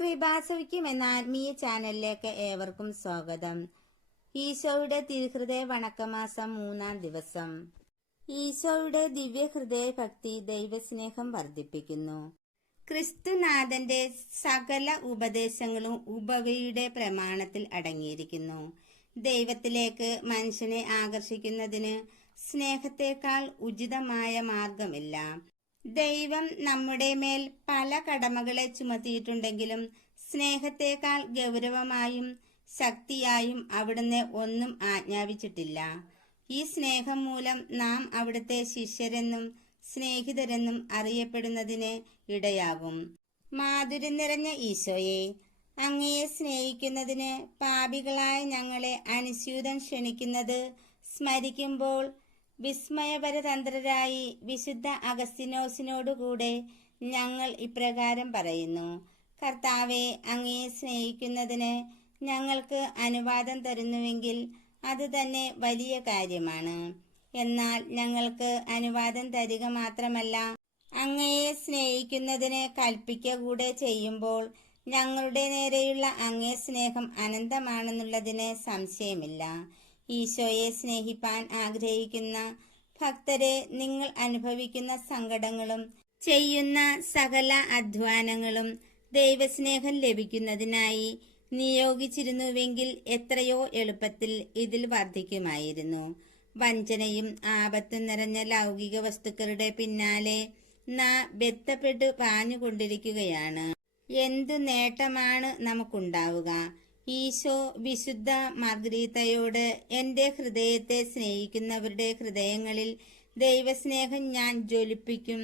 കൃപാസവിക്കും എന്ന ആത്മീയ ചാനലിലേക്ക് ഏവർക്കും സ്വാഗതം. ഈശോയുടെ തിരുഹൃദയ വണക്കമാസം മൂന്നാം ദിവസം. ഈശോയുടെ ദിവ്യഹൃദയ ഭക്തി ദൈവസ്നേഹം വർദ്ധിപ്പിക്കുന്നു. ക്രിസ്തുനാഥന്റെ സകല ഉപദേശങ്ങളും ഉപവയുടെ പ്രമാണത്തിൽ അടങ്ങിയിരിക്കുന്നു. ദൈവത്തിലേക്ക് മനുഷ്യനെ ആകർഷിക്കുന്നതിന് സ്നേഹത്തെക്കാൾ ഉചിതമായ മാർഗമില്ല. ദൈവം നമ്മുടെ മേൽ പല കടമകളെ ചുമത്തിയിട്ടുണ്ടെങ്കിലും സ്നേഹത്തെക്കാൾ ഗൗരവമായും ശക്തിയായും അവിടുന്ന് ഒന്നും ആജ്ഞാപിച്ചിട്ടില്ല. ഈ സ്നേഹം മൂലം നാം അവിടുത്തെ ശിഷ്യരെന്നും സ്നേഹിതരെന്നും അറിയപ്പെടുന്നതിന് ഇടയാകും. മാധുര്യം നിറഞ്ഞ ഈശോയെ അങ്ങയെ സ്നേഹിക്കുന്നതിന് പാപികളായ ഞങ്ങളെ അനുസ്യൂതം ക്ഷണിക്കുന്നത് സ്മരിക്കുമ്പോൾ വിസ്മയപരതന്ത്രരായി വിശുദ്ധ അഗസ്തിനോസിനോടുകൂടെ ഞങ്ങൾ ഇപ്രകാരം പറയുന്നു. കർത്താവെ അങ്ങയെ സ്നേഹിക്കുന്നതിന് ഞങ്ങൾക്ക് അനുവാദം തരുന്നുവെങ്കിൽ അത് തന്നെ വലിയ കാര്യമാണ്. എന്നാൽ ഞങ്ങൾക്ക് അനുവാദം തരിക മാത്രമല്ല അങ്ങയെ സ്നേഹിക്കുന്നതിന് കൽപ്പിക്കുക കൂടെ ചെയ്യുമ്പോൾ ഞങ്ങളുടെ നേരെയുള്ള അങ്ങേ സ്നേഹം അനന്തമാണെന്നുള്ളതിന് സംശയമില്ല. ഈശോയെ സ്നേഹിപ്പാൻ ആഗ്രഹിക്കുന്ന ഭക്തരെ നിങ്ങൾ അനുഭവിക്കുന്ന സങ്കടങ്ങളും ചെയ്യുന്ന സകല അധ്വാനങ്ങളും ദൈവസ്നേഹം ലഭിക്കുന്നതിനായി നിയോഗിച്ചിരുന്നുവെങ്കിൽ എത്രയോ എളുപ്പത്തിൽ ഇതിൽ വർദ്ധിക്കുമായിരുന്നു. വഞ്ചനയും ആപത്തും നിറഞ്ഞ ലൗകിക വസ്തുക്കളുടെ പിന്നാലെ നാ ബെത്തപ്പെട്ടു പാഞ്ഞുകൊണ്ടിരിക്കുകയാണ്. എന്തു നേട്ടമാണ് നമുക്കുണ്ടാവുക? ഈശോ വിശുദ്ധ മാർഗരീതയോട് എന്റെ ഹൃദയത്തെ സ്നേഹിക്കുന്നവരുടെ ഹൃദയങ്ങളിൽ ദൈവസ്നേഹം ഞാൻ ജ്വലിപ്പിക്കും.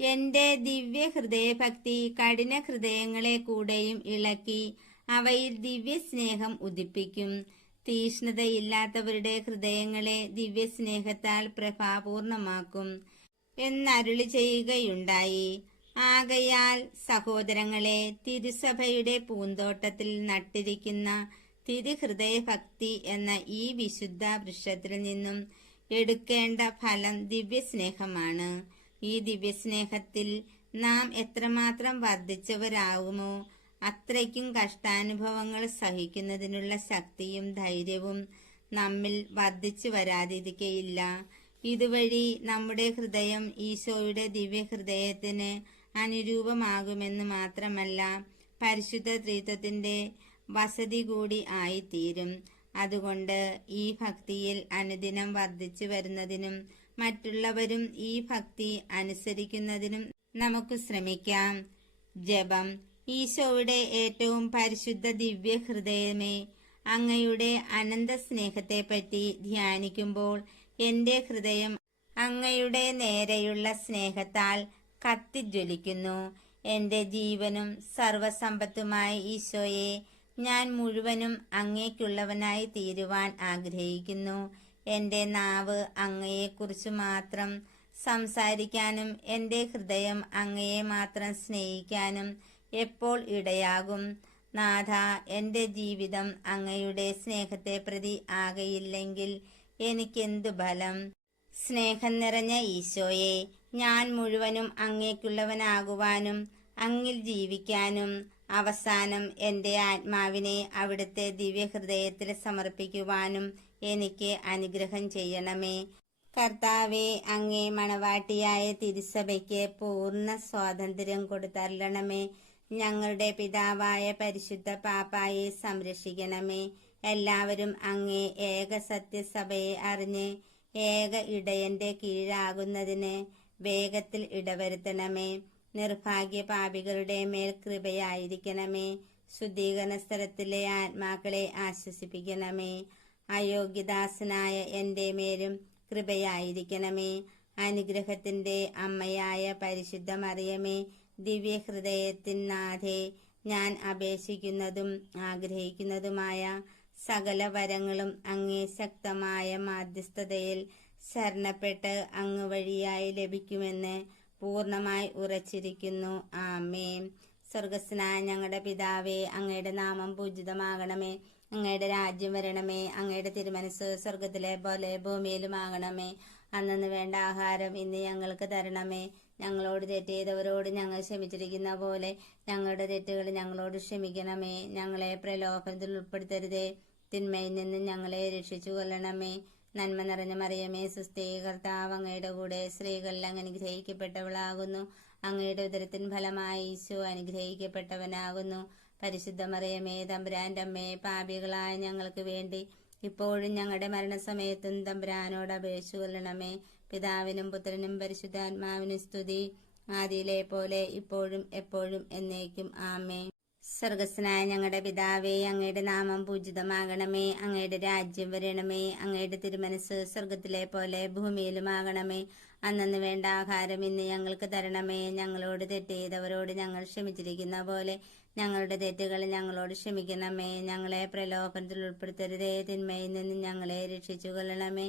എന്റെ ദിവ്യ ഹൃദയഭക്തി കഠിന ഹൃദയങ്ങളെ കൂടെയും ഇളക്കി അവയിൽ ദിവ്യ സ്നേഹം ഉദിപ്പിക്കും. തീഷ്ണതയില്ലാത്തവരുടെ ഹൃദയങ്ങളെ ദിവ്യസ്നേഹത്താൽ പ്രഭാപൂർണമാക്കും എന്നരുളി ചെയ്യുകയുണ്ടായി. ആകയാൽ സഹോദരങ്ങളെ തിരുസഭയുടെ പൂന്തോട്ടത്തിൽ നട്ടിരിക്കുന്ന തിരുഹൃദയഭക്തി എന്ന ഈ വിശുദ്ധ വൃക്ഷത്തിൽ നിന്നും എടുക്കേണ്ട ഫലം ദിവ്യസ്നേഹമാണ്. ഈ ദിവ്യസ്നേഹത്തിൽ നാം എത്രമാത്രം വർദ്ധിച്ചവരാകുമോ അത്രയ്ക്കും കഷ്ടാനുഭവങ്ങൾ സഹിക്കുന്നതിനുള്ള ശക്തിയും ധൈര്യവും നമ്മിൽ വർദ്ധിച്ചു വരാതിരിക്കയില്ല. ഇതുവഴി നമ്മുടെ ഹൃദയം ഈശോയുടെ ദിവ്യഹൃദയത്തിന് അനുരൂപമാകുമെന്ന് മാത്രമല്ല പരിശുദ്ധ ത്രിത്വത്തിന്റെ വസതി കൂടി ആയിത്തീരും. അതുകൊണ്ട് ഈ ഭക്തിയിൽ അനുദിനം വർദ്ധിച്ചു വരുന്നതിനും മറ്റുള്ളവരും ഈ ഭക്തി അനുസരിക്കുന്നതിനും നമുക്ക് ശ്രമിക്കാം. ജപം. ഈശോയുടെ ഏറ്റവും പരിശുദ്ധ ദിവ്യ ഹൃദയമേ അങ്ങയുടെ അനന്ത സ്നേഹത്തെപ്പറ്റി ധ്യാനിക്കുമ്പോൾ എന്റെ ഹൃദയം അങ്ങയുടെ നേരെയുള്ള സ്നേഹത്താൽ കത്തിജ്വലിക്കുന്നു. എന്റെ ജീവനും സർവസമ്പത്തുമായ ഈശോയെ ഞാൻ മുഴുവനും അങ്ങേക്കുള്ളവനായി തീരുവാൻ ആഗ്രഹിക്കുന്നു. എന്റെ നാവ് അങ്ങയെക്കുറിച്ച് മാത്രം സംസാരിക്കാനും എന്റെ ഹൃദയം അങ്ങയെ മാത്രം സ്നേഹിക്കാനും എപ്പോൾ ഇടയാകും? നാഥ എന്റെ ജീവിതം അങ്ങയുടെ സ്നേഹത്തെ പ്രതി ആകയില്ലെങ്കിൽ എനിക്കെന്തു ബലം സ്നേഹം നിറഞ്ഞ ഈശോയെ ഞാൻ മുഴുവനും അങ്ങേക്കുള്ളവനാകുവാനും അങ്ങിൽ ജീവിക്കാനും അവസാനം എന്റെ ആത്മാവിനെ അവിടുത്തെ ദിവ്യഹൃദയത്തിൽ സമർപ്പിക്കുവാനും എനിക്ക് അനുഗ്രഹം ചെയ്യണമേ. കർത്താവെ അങ്ങേ മണവാട്ടിയായ തിരുസഭയ്ക്ക് പൂർണ സ്വാതന്ത്ര്യം കൊടുത്തരണമേ ഞങ്ങളുടെ പിതാവായ പരിശുദ്ധ പാപ്പായെ സംരക്ഷിക്കണമേ. എല്ലാവരും അങ്ങേ ഏക സത്യസഭയെ അറിഞ്ഞ് ഏക ഇടയന്റെ കീഴാകുന്നതിന് വേഗത്തിൽ ഇടവരുത്തണമേ. നിർഭാഗ്യ പാപികളുടെ മേൽ കൃപയായിരിക്കണമേ. ശുദ്ധീകരണ സ്ഥലത്തിലെ ആത്മാക്കളെ ആശ്വസിപ്പിക്കണമേ. അയോഗ്യദാസനായ എന്റെ മേലും കൃപയായിരിക്കണമേ. അനുഗ്രഹത്തിന്റെ അമ്മയായ പരിശുദ്ധ മറിയമേ ദിവ്യഹൃദയത്തിനാഥേ ഞാൻ അപേക്ഷിക്കുന്നതും ആഗ്രഹിക്കുന്നതുമായ സകല വരങ്ങളും അങ്ങേ ശക്തമായ മാധ്യസ്ഥതയിൽ ശരണപ്പെട്ട് അങ്ങ് വഴിയായി ലഭിക്കുമെന്ന് പൂർണമായി ഉറച്ചിരിക്കുന്നു. ആമേ സ്വർഗസ്നായ ഞങ്ങളുടെ പിതാവേ അങ്ങയുടെ നാമം പൂജിതമാകണമേ. അങ്ങയുടെ രാജ്യം വരണമേ. അങ്ങയുടെ തിരുമനസ് സ്വർഗത്തിലെ പോലെ ഭൂമിയിലുമാകണമേ. അന്നു വേണ്ട ആഹാരം ഇന്ന് ഞങ്ങൾക്ക് തരണമേ. ഞങ്ങളോട് തെറ്റ് ചെയ്തവരോട് ഞങ്ങൾ ക്ഷമിച്ചിരിക്കുന്ന പോലെ ഞങ്ങളുടെ തെറ്റുകൾ ഞങ്ങളോട് ക്ഷമിക്കണമേ. ഞങ്ങളെ പ്രലോഭനത്തിൽ ഉൾപ്പെടുത്തരുതേ. തിന്മയിൽ നിന്ന് ഞങ്ങളെ രക്ഷിച്ചു കൊള്ളണമേ നന്മ നിറഞ്ഞ മറിയമേ സുസ്ഥേ കർത്താവ് അങ്ങയുടെ കൂടെ സ്ത്രീകളിൽ അനുഗ്രഹിക്കപ്പെട്ടവളാകുന്നു. അങ്ങയുടെ ഉദരത്തിൻ ഫലമായി ഈശോ അനുഗ്രഹിക്കപ്പെട്ടവനാകുന്നു. പരിശുദ്ധ മറിയമേ തമ്പുരാന്റെ അമ്മയെ പാപികളായ ഞങ്ങൾക്ക് വേണ്ടി ഇപ്പോഴും ഞങ്ങളുടെ മരണസമയത്തും തമ്പുരാനോട് അപേക്ഷിച്ചു കൊള്ളണമേ. പിതാവിനും പുത്രനും പരിശുദ്ധാത്മാവിനും സ്തുതി. ആദിയിലെ പോലെ ഇപ്പോഴും എപ്പോഴും എന്നേക്കും. ആമേ സ്വർഗസ്നായ ഞങ്ങളുടെ പിതാവേ അങ്ങയുടെ നാമം പൂജിതമാകണമേ അങ്ങയുടെ രാജ്യം വരണമേ അങ്ങയുടെ തിരുമനസ് സ്വർഗത്തിലെ പോലെ ഭൂമിയിലുമാകണമേ. അന്നു വേണ്ട ആഹാരം ഇന്ന് ഞങ്ങൾക്ക് തരണമേ. ഞങ്ങളോട് തെറ്റ് ചെയ്തവരോട് ഞങ്ങൾ ക്ഷമിച്ചിരിക്കുന്ന പോലെ ഞങ്ങളുടെ തെറ്റുകൾ ഞങ്ങളോട് ക്ഷമിക്കണമേ. ഞങ്ങളെ പ്രലോഭനത്തിൽ ഉൾപ്പെടുത്തരുതേ. തിന്മയിൽ നിന്ന് ഞങ്ങളെ രക്ഷിച്ചു കൊള്ളണമേ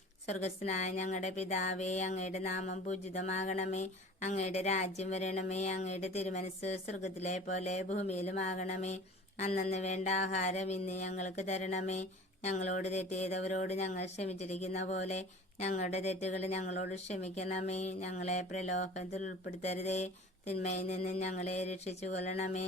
സ്വർഗസ്നായ ഞങ്ങളുടെ പിതാവേ അങ്ങയുടെ നാമം പൂജിതമാകണമേ. അങ്ങയുടെ രാജ്യം വരണമേ. അങ്ങയുടെ തിരുമനസ് സ്വർഗത്തിലെ പോലെ ഭൂമിയിലും ആകണമേ അന്നന്ന് വേണ്ട ആഹാരം ഇന്ന് ഞങ്ങൾക്ക് തരണമേ. ഞങ്ങളോട് തെറ്റ് ഞങ്ങൾ ക്ഷമിച്ചിരിക്കുന്ന പോലെ ഞങ്ങളുടെ തെറ്റുകൾ ഞങ്ങളോട് ക്ഷമിക്കണമേ. ഞങ്ങളെ പ്രലോഭനത്തിൽ ഉൾപ്പെടുത്തരുതേ. തിന്മയിൽ നിന്ന് ഞങ്ങളെ രക്ഷിച്ചു കൊള്ളണമേ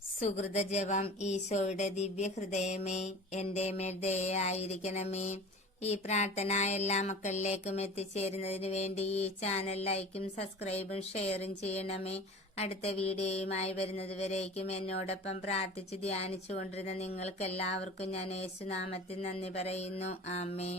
സുഹൃത ജപം ഈശോയുടെ ദിവ്യഹൃദയമേ എന്റെ മേൽ ദയായിരിക്കണമേ ഈ പ്രാർത്ഥന എല്ലാ മക്കളിലേക്കും എത്തിച്ചേരുന്നതിന് വേണ്ടി ഈ ചാനൽ ലൈക്കും സബ്സ്ക്രൈബും ഷെയറും ചെയ്യണമേ. അടുത്ത വീഡിയോയുമായി വരുന്നതുവരേക്കും എന്നോടൊപ്പം പ്രാർത്ഥിച്ച് ധ്യാനിച്ചു കൊണ്ടിരുന്ന നിങ്ങൾക്കെല്ലാവർക്കും ഞാൻ യേശുനാമത്തിൽ നന്ദി പറയുന്നു. ആമേ